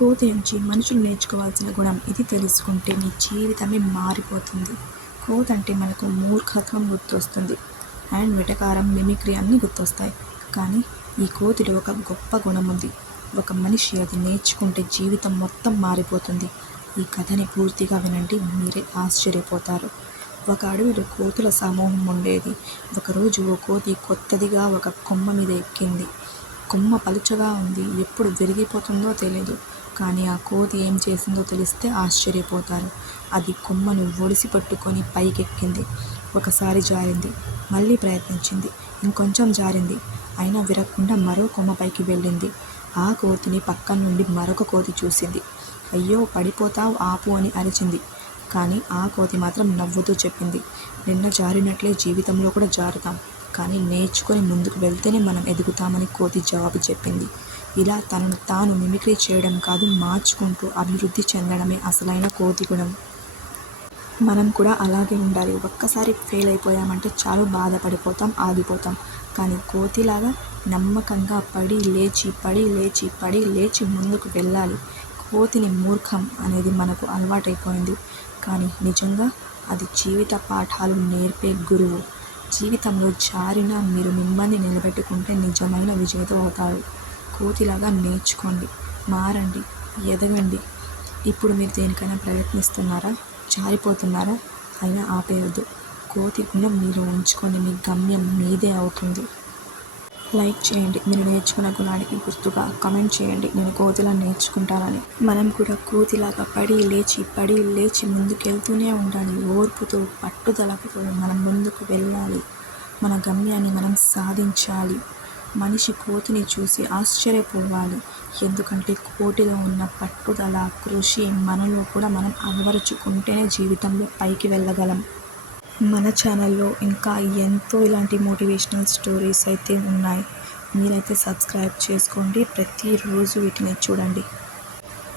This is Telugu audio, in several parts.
కోతి నుంచి మనుషులు నేర్చుకోవాల్సిన గుణం ఇది తెలుసుకుంటే మీ జీవితమే మారిపోతుంది. కోతి అంటే మనకు మూర్ఖత్వం గుర్తొస్తుంది. అండ్ వెటకారం మిమిక్రీ అన్నీ గుర్తొస్తాయి. కానీ ఈ కోతిలో ఒక గొప్ప గుణం ఉంది. ఒక మనిషి అది నేర్చుకుంటే జీవితం మొత్తం మారిపోతుంది. ఈ కథని పూర్తిగా వినండి మీరే ఆశ్చర్యపోతారు. ఒక అడవిలో కోతుల సమూహం ఉండేది. ఒకరోజు ఓ కోతి కొత్తదిగా ఒక కొమ్మ మీద ఎక్కింది. కొమ్మ పలుచగా ఉంది. ఎప్పుడు విరిగిపోతుందో తెలియదు కానీ ఆ కోతి ఏం చేసిందో తెలిస్తే ఆశ్చర్యపోతారు. అది కొమ్మను ఒడిసి పట్టుకొని పైకెక్కింది. ఒకసారి జారింది. మళ్ళీ ప్రయత్నించింది. ఇంకొంచెం జారింది. అయినా విరగకుండా మరో కొమ్మ పైకి వెళ్ళింది. ఆ కోతిని పక్కన నుండి మరొక కోతి చూసింది. అయ్యో పడిపోతావు ఆపు అని అరిచింది. కానీ ఆ కోతి మాత్రం నవ్వుతూ చెప్పింది. నిన్న జారినట్లే జీవితంలో కూడా జారుతాం. కానీ నేర్చుకొని ముందుకు వెళ్తేనే మనం ఎదుగుతామని కోతి జవాబు చెప్పింది. ఇలా తనను తాను మిమిక్రీ చేయడం కాదు మార్చుకుంటూ అభివృద్ధి చెందడమే అసలైన కోతి గుణం. మనం కూడా అలాగే ఉండాలి. ఒక్కసారి ఫెయిల్ అయిపోయామంటే చాలు బాధపడిపోతాం ఆగిపోతాం. కానీ కోతిలాగా నమ్మకంగా పడి లేచి పడి లేచి పడి లేచి ముందుకు వెళ్ళాలి. కోతిని మూర్ఖం అనేది మనకు అలవాటైపోయింది. కానీ నిజంగా అది జీవిత పాఠాలు నేర్పే గురువు. జీవితంలో జారిన మీరు మిమ్మల్ని నిలబెట్టుకుంటే నిజమైన విజేత అవుతారు. కోతిలాగా నేర్చుకోండి మారండి ఎదగండి. ఇప్పుడు మీరు దేనికైనా ప్రయత్నిస్తున్నారా? జారిపోతున్నారా? అయినా ఆపేయద్దు. కోతి గుణం మీరు ఉంచుకొని మీ గమ్యం మీదే అవుతుంది. లైక్ చేయండి. మీరు నేర్చుకున్న గుణానికి గుర్తుగా కమెంట్ చేయండి. నేను కోతిలా నేర్చుకుంటానని. మనం కూడా కోతిలాగా పడి లేచి పడి లేచి ముందుకెళ్తూనే ఉండాలి. ఓర్పుతో పట్టుదలతో మనం ముందుకు వెళ్ళాలి. మన గమ్యాన్ని మనం సాధించాలి. మనిషి కోతిని చూసి ఆశ్చర్యపోవాలి. ఎందుకంటే కోటిలో ఉన్న పట్టుదల కృషి మనలో కూడా మనం అలవరుచుకుంటేనే జీవితంలో పైకి వెళ్ళగలం. మన ఛానల్లో ఇంకా ఎంతో ఇలాంటి మోటివేషనల్ స్టోరీస్ అయితే ఉన్నాయి. మీరైతే సబ్స్క్రైబ్ చేసుకోండి. ప్రతిరోజు వీటిని చూడండి.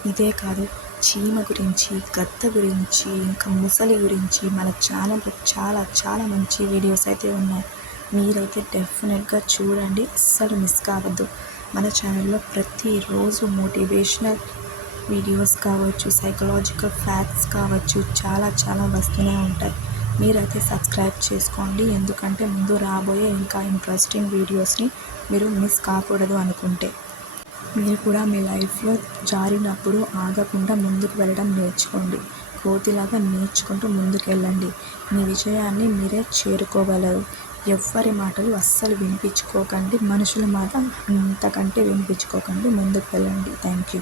ఇదే కాదు చీమ గురించి గద్ద గురించి ఇంకా ముసలి గురించి మన ఛానల్లో చాలా చాలా మంచి వీడియోస్ అయితే ఉన్నాయి. మీరైతే డెఫినెట్గా చూడండి. అస్సలు మిస్ కావద్దు. మన ఛానల్లో ప్రతిరోజు మోటివేషనల్ వీడియోస్ కావచ్చు సైకలాజికల్ ఫ్యాక్ట్స్ కావచ్చు చాలా చాలా వస్తూనే ఉంటాయి. మీరైతే సబ్స్క్రైబ్ చేసుకోండి. ఎందుకంటే ముందు రాబోయే ఇంకా ఇంట్రెస్టింగ్ వీడియోస్ని మీరు మిస్ కాకూడదు అనుకుంటే. మీరు కూడా మీ లైఫ్లో జారినప్పుడు ఆగకుండా ముందుకు వెళ్ళడం నేర్చుకోండి. కోతిలాగా నేర్చుకుంటూ ముందుకు వెళ్ళండి మీ విజయాన్ని మీరే చేరుకోగలరు. ఎవ్వరి మాటలు అస్సలు వినిపించుకోకండి. మనుషుల మాట అంతకంటే వినిపించుకోకండి. ముందుకు వెళ్ళండి. Thank you.